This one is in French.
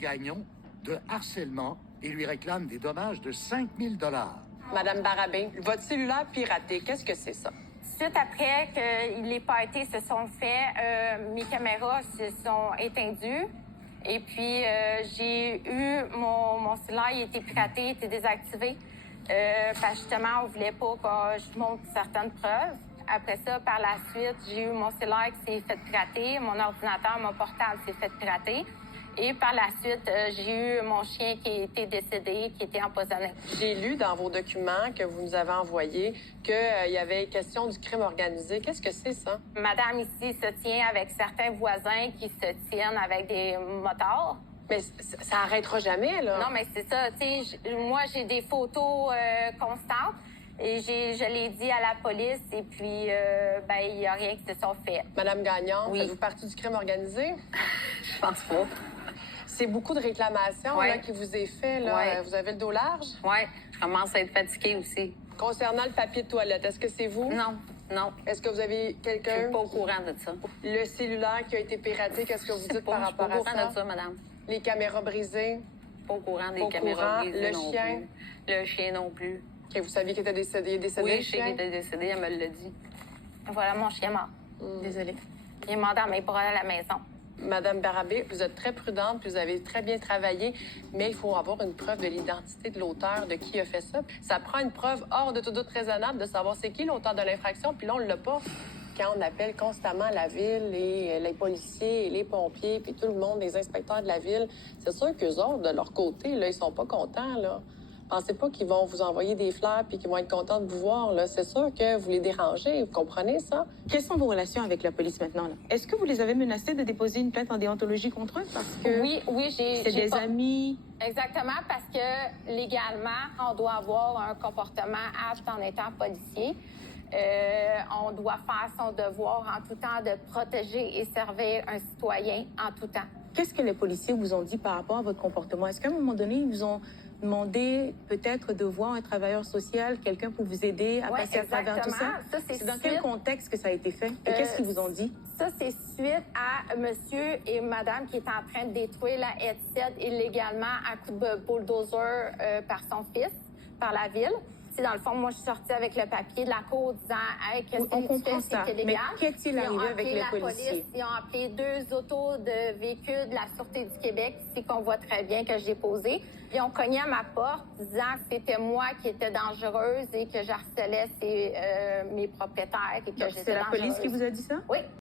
Gagnon de harcèlement et lui réclame des dommages de 5 000 $. Madame Barabé, votre cellulaire piraté, qu'est-ce que c'est ça? Suite après que les parties se sont faits, mes caméras se sont éteindues. Et puis, j'ai eu mon cellulaire, il était piraté, il était désactivé. Parce que justement, on voulait pas que je montre certaines preuves. Après ça, par la suite, j'ai eu mon cellulaire qui s'est fait pirater, mon ordinateur, mon portable s'est fait pirater. Et par la suite, j'ai eu mon chien qui était décédé, qui était empoisonné. J'ai lu dans vos documents que vous nous avez envoyés qu'il y avait question du crime organisé. Qu'est-ce que c'est, ça? Madame ici se tient avec certains voisins qui se tiennent avec des motards. Mais ça arrêtera jamais, là. Non, mais c'est ça. Tu sais, moi, j'ai des photos constantes et je l'ai dit à la police et puis, il n'y a rien qui se sont fait. Madame Gagnon, Oui. faites-vous partie du crime organisé? Je pense pas. C'est beaucoup de réclamations Ouais. là, qui vous est fait. Là. Ouais. Vous avez le dos large? Oui, je commence à être fatiguée aussi. Concernant le papier de toilette, est-ce que c'est vous? Non, non. Est-ce que vous avez Je quelqu'un? suis pas au courant de ça. Le cellulaire qui a été piraté, qu'est-ce que vous dites par Je suis pas rapport au courant à de ça? ça, madame. Les caméras brisées? Pas au courant des Pas au caméras courant. brisées Le non chien? plus. Le chien non plus. Que vous saviez qu'il était décédé, le Oui, je sais chien? qu'il était décédé, elle me l'a dit. Voilà, mon chien mort. Désolée. Il est mort dans mes bras à la maison. Madame Barabé, vous êtes très prudente, puis vous avez très bien travaillé, mais il faut avoir une preuve de l'identité de l'auteur, de qui a fait ça. Ça prend une preuve hors de tout doute raisonnable de savoir c'est qui l'auteur de l'infraction, puis là, on l'a pas. Quand on appelle constamment la ville, et les policiers, et les pompiers, puis tout le monde, les inspecteurs de la ville, c'est sûr qu'eux autres, de leur côté, là, ils sont pas contents, là. Pensez pas qu'ils vont vous envoyer des fleurs puis qu'ils vont être contents de vous voir, là. C'est sûr que vous les dérangez, vous comprenez ça? Quelles sont vos relations avec la police maintenant, là? Est-ce que vous les avez menacés de déposer une plainte en déontologie contre eux? Parce que Oui, c'est j'ai des pas- amis. Exactement, parce que légalement, on doit avoir un comportement apte en étant policier. On doit faire son devoir en tout temps de protéger et servir un citoyen en tout temps. Qu'est-ce que les policiers vous ont dit par rapport à votre comportement? Est-ce qu'à un moment donné, ils vous ont demandé peut-être de voir un travailleur social, quelqu'un pour vous aider à Ouais, passer à travers tout ça? exactement. Ça, c'est dans quel suite- contexte que ça a été fait? Et qu'est-ce qu'ils vous ont dit? Ça, c'est suite à monsieur et madame qui est en train de détruire la headset illégalement à coup de bulldozer par son fils, par la ville. Tu sais, dans le fond, moi, je suis sortie avec le papier de la cour disant hey, que Oui, on comprend c'est ça. c'est Mais illégal. qu'est-il Ils ont arrivé avec appelé les la policiers? police, ils ont appelé 2 autos de véhicules de la Sûreté du Québec, ici qu'on voit très bien que j'ai posé. Ils ont cogné à ma porte disant que c'était moi qui étais dangereuse et que j'harcelais mes propriétaires et que Donc, j'étais c'est la police dangereuse. qui vous a dit ça? Oui.